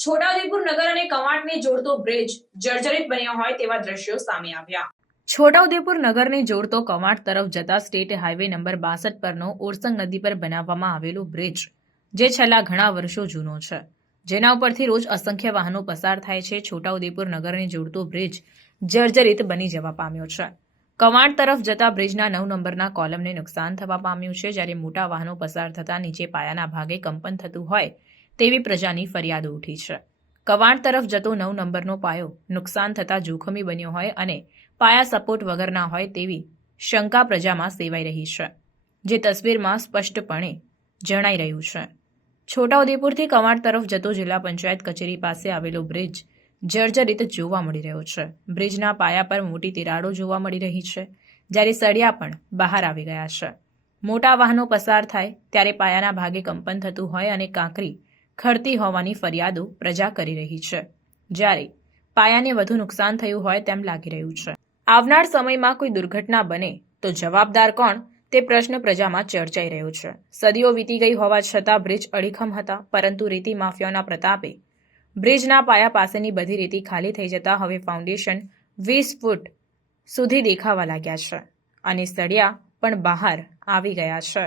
છોટાઉદેપુર નગર અને કવાંટને જોડતો બ્રિજ જર્જરિત બન્યો હોય તેવા દ્રશ્યો સામે આવ્યા. છોટાઉદેપુર નગરને જોડતો કવાંટ તરફ જતા સ્ટેટ હાઈવે નંબર બાસઠ પરનો ઓરસંગ નદી પર બનાવવામાં આવેલો બ્રિજ, જે છેલ્લા ઘણા વર્ષો જૂનો છે. જેના ઉપરથી રોજ અસંખ્ય વાહનો પસાર થાય છે. છોટાઉદેપુર નગરને જોડતો બ્રિજ જર્જરિત બની જવા પામ્યો છે. કવાંટ તરફ જતા બ્રિજના નવ નંબરના કોલમને નુકસાન થવા પામ્યું છે. જ્યારે મોટા વાહનો પસાર થતા નીચે પાયાના ભાગે કંપન થતું હોય તેવી પ્રજાની ફરિયાદો ઉઠી છે. કવાણ તરફ જતો નવ નંબરનો પાયો નુકસાન થતા જોખમી બન્યો હોય અને પાયા સપોર્ટ વગરના હોય તેવી શંકા પ્રજામાં સેવાઈ રહી છે, જે તસવીરમાં સ્પષ્ટપણે જણાઈ રહ્યું છે. છોટાઉદેપુરથી કવાણ તરફ જતો જિલ્લા પંચાયત કચેરી પાસે આવેલો બ્રિજ જર્જરિત જોવા મળી રહ્યો છે. બ્રિજના પાયા પર મોટી તિરાડો જોવા મળી રહી છે, જ્યારે સળિયા પણ બહાર આવી ગયા છે. મોટા વાહનો પસાર થાય ત્યારે પાયાના ભાગે કંપન થતું હોય અને કાંકરી ખરતી હોવાની ફરિયાદો પ્રજા કરી રહી છે. જ્યારે પાયાને વધુ નુકસાન થયું હોય તેમ લાગી રહ્યું છે. આવનાર સમયમાં કોઈ દુર્ઘટના બને તો જવાબદાર કોણ તે પ્રશ્ન પ્રજામાં ચર્ચાઈ રહ્યો છે. સદીઓ વીતી ગઈ હોવા છતાં બ્રિજ અડીખમ હતા, પરંતુ રેતી માફિયાના પ્રતાપે બ્રિજના પાયા પાસેની બધી રેતી ખાલી થઈ જતા હવે ફાઉન્ડેશન વીસ ફૂટ સુધી દેખાવા લાગ્યા છે અને સળિયા પણ બહાર આવી ગયા છે.